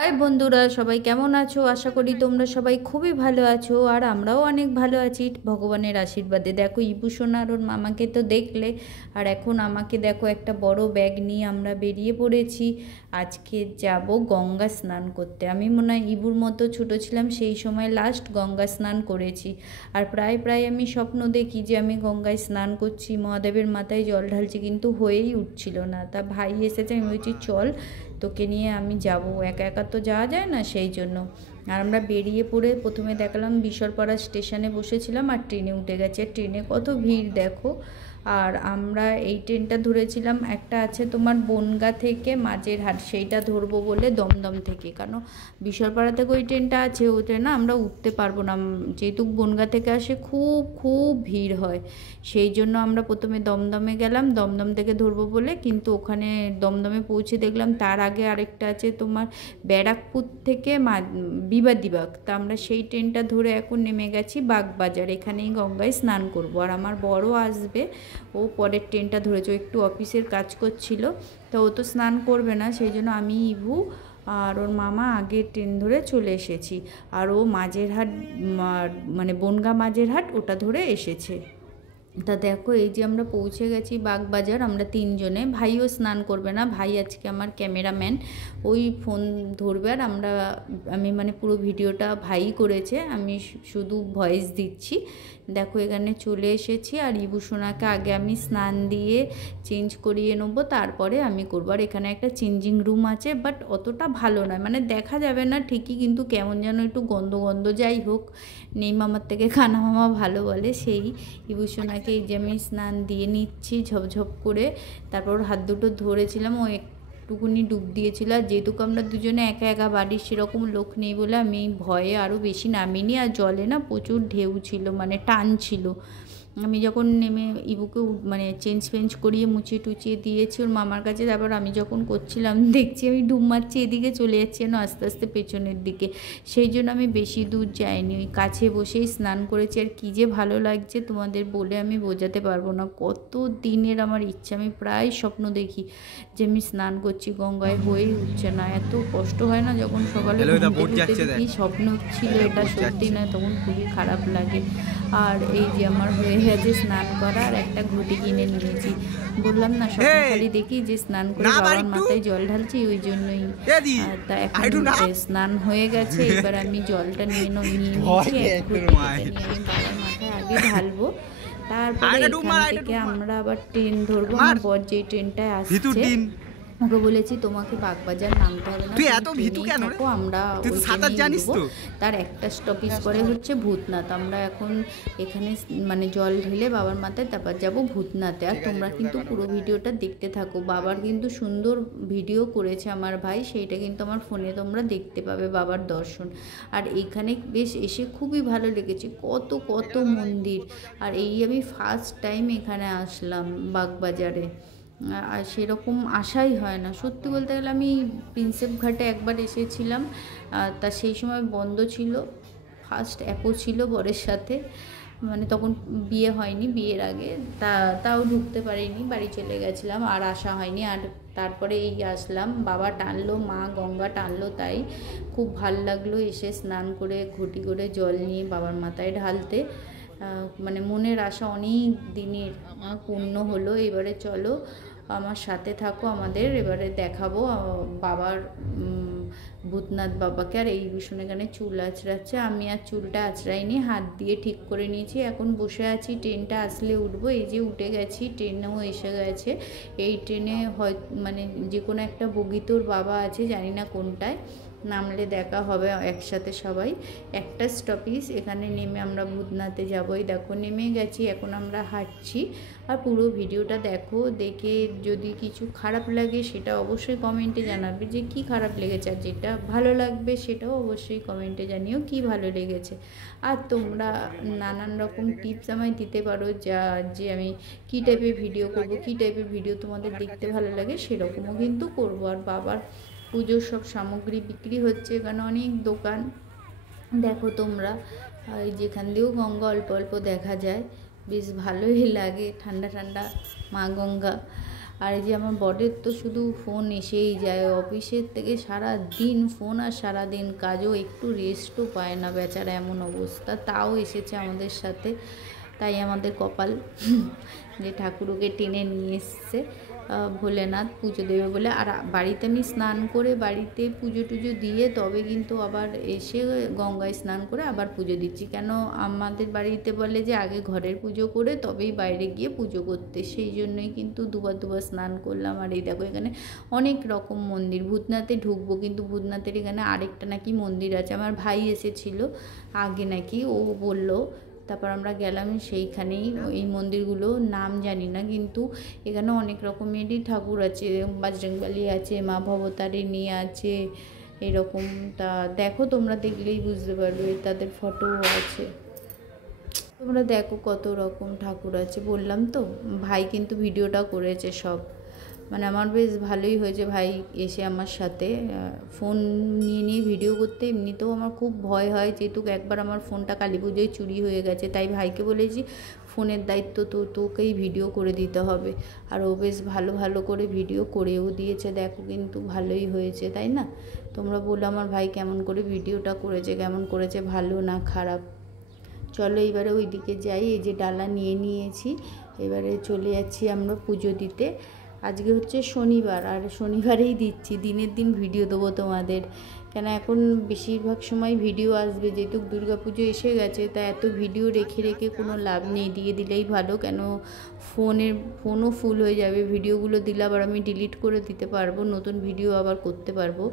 High বন্ধুরা, সবাই কেমন আছো? আশা করি তোমরা সবাই খুবই ভালো আছো, আর আমরাও অনেক ভালো আছি ভগবানের আশীর্বাদে। দেখো, ইপু সোনা আর ওর মামাকে তো দেখলে, আর এখন আমাকে দেখো, একটা বড় ব্যাগ নিয়ে আমরা বেরিয়ে পড়েছি। আজকে যাব গঙ্গা স্নান করতে। আমি মনে হয় ইবুর মতো ছোটো ছিলাম সেই সময় লাস্ট গঙ্গা স্নান করেছি। আর প্রায় প্রায় আমি স্বপ্ন দেখি যে আমি গঙ্গায় স্নান করছি, মহাদেবের মাথায় জল ঢালছি, কিন্তু হয়েই উঠছিল না। তা ভাই এসেছে, আমি বলছি চল তোকে নিয়ে আমি যাব, একা একা তো যাওয়া যায় না, সেই জন্য। আর আমরা বেরিয়ে পড়ে প্রথমে দেখলাম বিশরপাড়া স্টেশনে বসেছিলাম, আর ট্রেনে উঠে গেছে। ট্রেনে কত ভিড় দেখো। আর আমরা এই ট্রেনটা ধরেছিলাম, একটা আছে তোমার বনগাঁ থেকে মাঝেরহাট, সেইটা ধরবো বলে দমদম থেকে, কারণ বিশরপাড়া থেকে ওই ট্রেনটা আছে, ওই ট্রেনে আমরা উঠতে পারবো না, যেহেতু বনগাঁ থেকে আসে খুব খুব ভিড় হয়। সেই জন্য আমরা প্রথমে দমদমে গেলাম, দমদম থেকে ধরবো বলে, কিন্তু ওখানে দমদমে পৌঁছে দেখলাম তার আগে আরেকটা আছে তোমার ব্যারাকপুর থেকে বিবাদীবাগ। তা আমরা সেই ট্রেনটা ধরে এখন নেমে গেছি বাগবাজার, এখানেই গঙ্গায় স্নান করব। আর আমার বড় আসবে, ও পরের ট্রেনটা ধরেছে, ও একটু অফিসের কাজ করছিল, তো ও তো স্নান করবে না, সেই জন্য আমি, ইভু আর ওর মামা আগে ট্রেন ধরে চলে এসেছি। আর ও মাঝেরহাট, মানে বনগাঁ মাঝেরহাট ওটা ধরে এসেছে। তা দেখো, এই যে আমরা পৌঁছে গেছি বাগবাজার, আমরা তিনজনে। ভাইও স্নান করবে না, ভাই আজকে আমার ক্যামেরাম্যান, ওই ফোন ধরবে, আর আমি মানে পুরো ভিডিওটা ভাই করেছে, আমি শুধু ভয়েস দিচ্ছি। দেখো এখানে চলে এসেছি, আর ইবু সোনাকে আগে আমি স্নান দিয়ে চেঞ্জ করিয়ে নেবো, তারপরে আমি করবো। আর এখানে একটা চেঞ্জিং রুম আছে, বাট অতটা ভালো নয়, মানে দেখা যাবে না ঠিকই, কিন্তু কেমন যেন একটু গন্ধ গন্ধ। যাই হোক, নেই মামার থেকে কানা মামা ভালো বলে, সেই ইবু সোনাকে এই যে আমি স্নান দিয়ে নিচ্ছি ঝপঝপ করে। তারপর হাত দুটো ধরেছিলাম, ও একটুকুনি ডুব দিয়েছিল। আর যেহেতু আমরা দুজনে একা একা, বাড়ির সেরকম লোক নেই বলে আমি ভয়ে আরও বেশি নামিনি। আর জলে না প্রচুর ঢেউ ছিল, মানে টান ছিল। আমি যখন নেমে ইবুকে মানে চেঞ্জ ফেঞ্জ করিয়ে মুছিয়ে টুচিয়ে দিয়েছি ওর মামার কাছে, তারপর আমি যখন করছিলাম দেখছি আমি ডুব মারছি, এদিকে চলে যাচ্ছি যেন আস্তে আস্তে পেছনের দিকে। সেই জন্য আমি বেশি দূর যাইনি, ওই কাছে বসেই স্নান করেছি। আর কী যে ভালো লাগছে তোমাদের বলে আমি বোঝাতে পারবো না। কত দিনের আমার ইচ্ছা, আমি প্রায় স্বপ্ন দেখি যে আমি স্নান করছি গঙ্গায়, হয়েই উঠছে না। এত কষ্ট হয় না যখন সকালে দেখি স্বপ্ন ছিল, এটা সত্যি নয়, তখন খুবই খারাপ লাগে। আর এই যে আমার হয়ে গেছে স্নান করা, আর একটা ঘটি কিনে নিয়েছি। বললাম না স্বপ্ন খালি দেখি যে স্নান করে বাবার মাথায় জল ঢালছি, ওই জন্যই। তা এখন স্নান হয়ে গেছে, এবার আমি জলটা নিয়ে নিয়েছি, এক ঘটি নিয়ে আমি বাবার মাথায় আগে ঢালবো। তারপরে এখান থেকে আমরা আবার ট্রেন ধরবো। আমার বর যেই ট্রেনটায় আসছে, ওকে বলেছি তোমাকে বাগবাজার নামতে হবে না, তুই এত ভীতু কেন রে? আমরা তুই তো সাঁতার জানিস তো। তার একটা স্টপেজ পরে হচ্ছে ভূতনাথ। আমরা এখন এখানে মানে জল ঢেলে বাবার মাথায়, তারপর যাব ভূতনাথে। আর তোমরা কিন্তু পুরো ভিডিওটা দেখতে থাকো, বাবার কিন্তু সুন্দর ভিডিও করেছে আমার ভাই, সেইটা কিন্তু আমার ফোনে তোমরা দেখতে পাবে, বাবার দর্শন। আর এইখানে বেশ এসে খুবই ভালো লেগেছে, কত কত মন্দির। আর এই আমি ফার্স্ট টাইম এখানে আসলাম বাগবাজারে, আর সেরকম আশাই হয় না। সত্যি বলতে গেলে আমি প্রিন্সেপ ঘাটে একবার এসেছিলাম, তা সেই সময় বন্ধ ছিল, ফার্স্ট অ্যাপও ছিল বরের সাথে, মানে তখন বিয়ে হয়নি, বিয়ের আগে, তাও ঢুকতে পারিনি, বাড়ি চলে গেছিলাম, আর আসা হয়নি। আর তারপরে এই আসলাম, বাবা টানলো, মা গঙ্গা টানলো, তাই খুব ভাল লাগলো এসে স্নান করে ঘটি করে জল নিয়ে বাবার মাথায় ঢালতে। মানে মনের আশা অনেক দিনের পূর্ণ হলো। এবারে চলো আমার সাথে থাকো, আমাদের এবারে দেখাবো বাবার ভূতনাথ বাবাকে। আর এই ভীষণ এখানে চুল আঁচড়াচ্ছে, আমি আর চুলটা আঁচড়াইনি, হাত দিয়ে ঠিক করে নিয়েছি। এখন বসে আছি, ট্রেনটা আসলে উঠবো। এই যে উঠে গেছি, ট্রেনেও এসে গেছে। এই ট্রেনে হয় মানে যে কোনো একটা বগিতোর বাবা আছে, জানি না কোনটায়, নামলে দেখা হবে একসাথে সবাই। একটা স্টপেজ এখানে নেমে আমরা ভূতনাথে যাবোই। দেখো নেমে গেছি, এখন আমরা হাঁটছি। আর পুরো ভিডিওটা দেখো, দেখে যদি কিছু খারাপ লাগে সেটা অবশ্যই কমেন্টে জানাবে যে কি খারাপ লেগেছে, আর যেটা ভালো লাগবে সেটাও অবশ্যই কমেন্টে জানিও কি ভালো লেগেছে। আর তোমরা নানান রকম টিপস আমায় দিতে পারো, যে আমি কী টাইপের ভিডিও করব, কী টাইপের ভিডিও তোমাদের দেখতে ভালো লাগে, সেরকমও কিন্তু করবো। আর বাবার পুজোর সব সামগ্রী বিক্রি হচ্ছে এখানে, অনেক দোকান দেখো তোমরা। যেখান দিয়েও গঙ্গা অল্প অল্প দেখা যায়, বেশ ভালোই লাগে, ঠান্ডা ঠান্ডা মা গঙ্গা। আর এই যে আমার বরের তো শুধু ফোন এসেই যায়, অফিসের থেকে সারা দিন ফোন আর সারা দিন কাজও, একটু রেস্টও পায় না বেচারা, এমন অবস্থা। তাও এসেছে আমাদের সাথে, তাই আমাদের কপাল যে ঠাকুরকে টেনে নিয়ে এসছে ভোলেনাথ পুজো দেবে বলে। আর বাড়িতে আমি স্নান করে বাড়িতে পুজো টুজো দিয়ে তবে কিন্তু আবার এসে গঙ্গায় স্নান করে আবার পুজো দিচ্ছি। কেন আমাদের বাড়িতে বলে যে আগে ঘরের পুজো করে তবেই বাইরে গিয়ে পুজো করতে, সেই জন্যই কিন্তু দুবার স্নান করলাম। আর এই দেখো এখানে অনেক রকম মন্দির, ভূতনাথে ঢুকবো, কিন্তু ভূতনাথের এখানে আরেকটা নাকি মন্দির আছে। আমার ভাই এসেছিল আগে নাকি, ও বললো, তারপর আমরা গেলাম সেইখানেই। এই মন্দিরগুলো নাম জানি না, কিন্তু এখানে অনেক রকমেরই ঠাকুর আছে, বজরংবলী আছে, মা ভবতারিণী আছে, এরকম। তা দেখো, তোমরা দেখলেই বুঝতে পারবে, তাদের ফটোও আছে। তোমরা দেখো কত রকম ঠাকুর আছে। বললাম তো, ভাই কিন্তু ভিডিওটা করেছে সব, মানে আমার বেশ ভালোই হয়েছে ভাই এসে আমার সাথে ফোন নিয়ে ভিডিও করতে। এমনিতেও আমার খুব ভয় হয়, যেহেতু একবার আমার ফোনটা কালী পুজোয় চুরি হয়ে গেছে, তাই ভাইকে বলেছি ফোনের দায়িত্ব তো তোকেই ভিডিও করে দিতে হবে। আর ও বেশ ভালো করে ভিডিও করেও দিয়েছে, দেখো কিন্তু ভালোই হয়েছে, তাই না? তোমরা বলো আমার ভাই কেমন করে ভিডিওটা করেছে, কেমন করেছে, ভালো না খারাপ। চলো এবারে ওই দিকে যাই। এই যে ডালা নিয়ে নিয়েছি, এবারে চলে যাচ্ছি আমরা পুজো দিতে। আজকে হচ্ছে শনিবার, আর শনিবারেই দিচ্ছি, দিনের দিন ভিডিও দেবো তোমাদের। কেন এখন বেশিরভাগ সময় ভিডিও আসবে, যেহেতু দুর্গাপুজো এসে গেছে, তা এত ভিডিও রেখে কোনো লাভ নেই, দিয়ে দিলেই ভালো। কেন ফোনও ফুল হয়ে যাবে, ভিডিওগুলো দিলে আবার আমি ডিলিট করে দিতে পারবো, নতুন ভিডিও আবার করতে পারবো,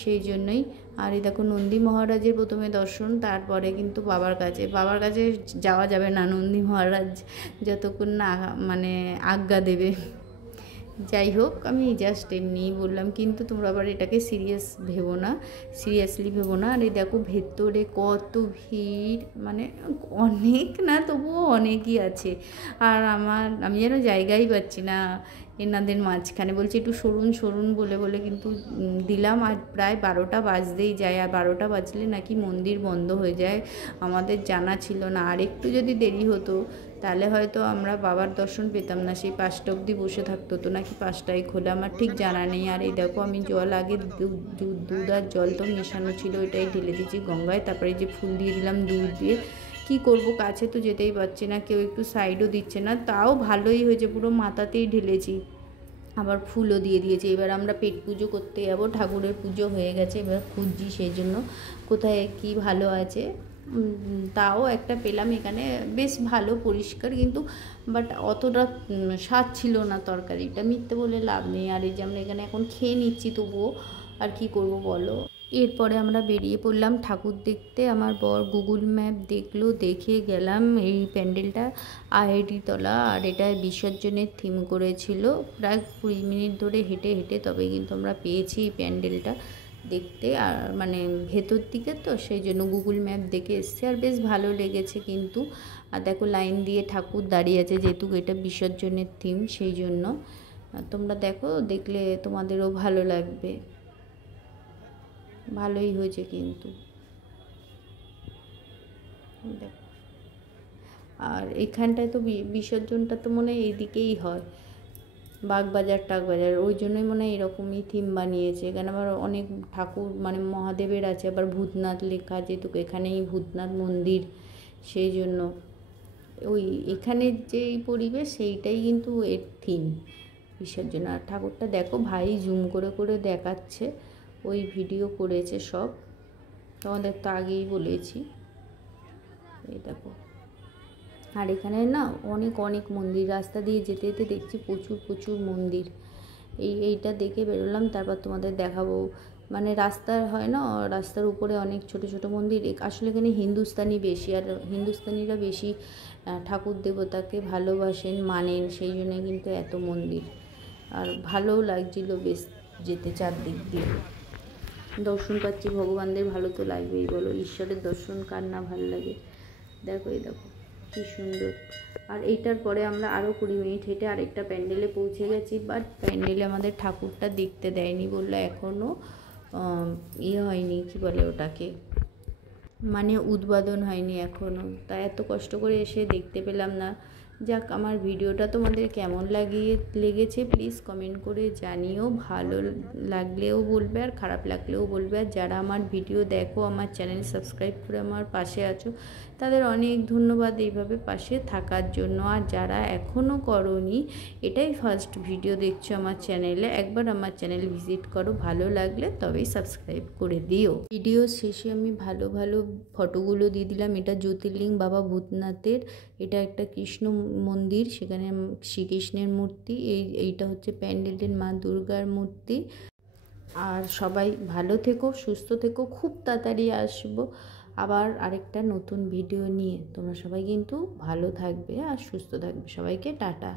সেই জন্যই। আর এই দেখো নন্দী মহারাজের প্রথমে দর্শন, তারপরে কিন্তু বাবার কাছে যাওয়া যাবে না, নন্দী মহারাজ যতক্ষণ না মানে আজ্ঞা দেবে। যাই হোক, আমি জাস্ট এমনিই বললাম, কিন্তু তোমরা আবার এটাকে সিরিয়াসলি ভেবো না। আর এই দেখো ভেতরে কত ভিড়, মানে অনেক না, তবুও অনেকই আছে। আর আমি যেন জায়গাই পাচ্ছি না এনাদের মাঝখানে, বলছি একটু সরুন বলে কিন্তু দিলাম। আর প্রায় 12টা বাজতেই যায়, আর 12টা বাজলে নাকি মন্দির বন্ধ হয়ে যায়, আমাদের জানা ছিল না। আর একটু যদি দেরি হতো তাহলে হয়তো আমরা বাবার দর্শন পেতাম না, সেই 5টা অবধি বসে থাকতো, তো নাকি 5টায় খোলে, আমার ঠিক জানা নেই। আর এই দেখো আমি জল আগে দুধ আর জল তো মেশানো ছিল, ওইটাই ঢেলে দিচ্ছি গঙ্গায়। তারপরে যে ফুল দিয়ে দিলাম দুধ দিয়ে। কি করব, কাছে তো যেতেই পারছি না, কেউ একটু সাইডও দিচ্ছে না, তাও ভালোই হয়েছে, পুরো মাথাতেই ঢেলেছি, আবার ফুলও দিয়ে দিয়েছি। এবার আমরা পেট পুজো করতে যাবো, ঠাকুরের পুজো হয়ে গেছে, এবার খুঁজছি সেই জন্য কোথায় কি ভালো আছে। তাও একটা পেলাম এখানে, বেশ ভালো পরিষ্কার, কিন্তু বাট অতটা স্বাদ ছিল না তরকারিটা, মিথ্যে বলে লাভ নেই। আর এই যে আমরা এখানে এখন খেয়ে নিচ্ছি, তবুও আর কি করব বলো। এরপরে আমরা বেরিয়ে পড়লাম ঠাকুর দেখতে। আমার বর গুগল ম্যাপ দেখলো, দেখে গেলাম এই প্যান্ডেলটা আইআইটি তলা, আর এটা বিসর্জনের থিম করেছিল। প্রায় 20 মিনিট ধরে হেঁটে তবে কিন্তু আমরা পেয়েছি এই প্যান্ডেলটা দেখতে। আর মানে ভেতর দিকে তো, সেই জন্য গুগল ম্যাপ দেখে এসছে, আর বেশ ভালো লেগেছে কিন্তু। আর দেখো লাইন দিয়ে ঠাকুর দাঁড়িয়ে আছে, যেহেতু এটা বিসর্জনের থিম, সেই জন্য। তোমরা দেখো, দেখলে তোমাদেরও ভালো লাগবে, ভালোই হয়েছে কিন্তু। দেখো, আর এখানটায় তো বিসর্জনটা তো মনে হয় এইদিকেই হয়, বাগবাজার টাগবাজার, ওই জন্যই মনে হয় এরকমই থিম বানিয়েছে। এখানে আবার অনেক ঠাকুর মানে মহাদেবের আছে, আবার ভূতনাথ লেখা, যেহেতু এখানেই ভূতনাথ মন্দির, সেই জন্য ওই এখানের যেই পরিবেশ সেইটাই কিন্তু এর থিম বিসর্জন। আর ঠাকুরটা দেখো, ভাই জুম করে দেখাচ্ছে, ওই ভিডিও করেছে সব, তোমাদের তো আগেই বলেছি। এই দেখো, আর এখানে না অনেক মন্দির, রাস্তা দিয়ে যেতে দেখছি প্রচুর মন্দির। এইটা দেখে বেরোলাম, তারপর তোমাদের দেখাবো। মানে রাস্তার হয় না, রাস্তার উপরে অনেক ছোট মন্দির। আসলে এখানে হিন্দুস্তানি বেশি, আর হিন্দুস্তানিরা বেশি ঠাকুর দেবতাকে ভালোবাসেন, মানেন, সেই জন্য কিন্তু এত মন্দির। আর ভালোও লাগছিল বেশ যেতে, চারদিক দিয়ে দর্শন পাচ্ছি ভগবানদের, ভালো তো লাগবেই বলো, ঈশ্বরের দর্শন কার না ভালো লাগে। দেখো এই দেখো কি সুন্দর। আর এইটার পরে আমরা আরও 20 মিনিট হেঁটে আরেকটা প্যান্ডেলে পৌঁছে গেছি, বাট প্যান্ডেলে আমাদের ঠাকুরটা দেখতে দেয়নি, বললো এখনও হয়নি, কি বলে ওটাকে, মানে উদ্বোধন হয়নি এখনও। তাই এত কষ্ট করে এসে দেখতে পেলাম না, যাক, আমার ভিডিওটা তোমাদের কেমন লেগেছে প্লিজ কমেন্ট করে জানিও। ভালো লাগলেও বলবে আর খারাপ লাগলেও বলবে। আর যারা আমার ভিডিও দেখো, আমার চ্যানেল সাবস্ক্রাইব করে আমার পাশে আছো, তাদের অনেক ধন্যবাদ এইভাবে পাশে থাকার জন্য। আর যারা এখনও করোনি, এটাই ফার্স্ট ভিডিও দেখছো আমার চ্যানেলে, একবার আমার চ্যানেল ভিজিট করো, ভালো লাগলে তবেই সাবস্ক্রাইব করে দিও। ভিডিও শেষে আমি ভালো ভালো ফটোগুলো দিয়ে দিলাম। এটা জ্যোতির্লিঙ্গ বাবা ভূতনাথের, এটা একটা কৃষ্ণ মন্দির, সেখানে শ্রীকৃষ্ণের মূর্তি, এইটা হচ্ছে প্যান্ডেলের মা দুর্গার মূর্তি। আর সবাই ভালো থেকো, সুস্থ থেকো, খুব তাড়াতাড়ি আসবো আবার আরেকটা নতুন ভিডিও নিয়ে। তোমরা সবাই কিন্তু ভালো থাকবে আর সুস্থ থাকবে। সবাইকে টাটা।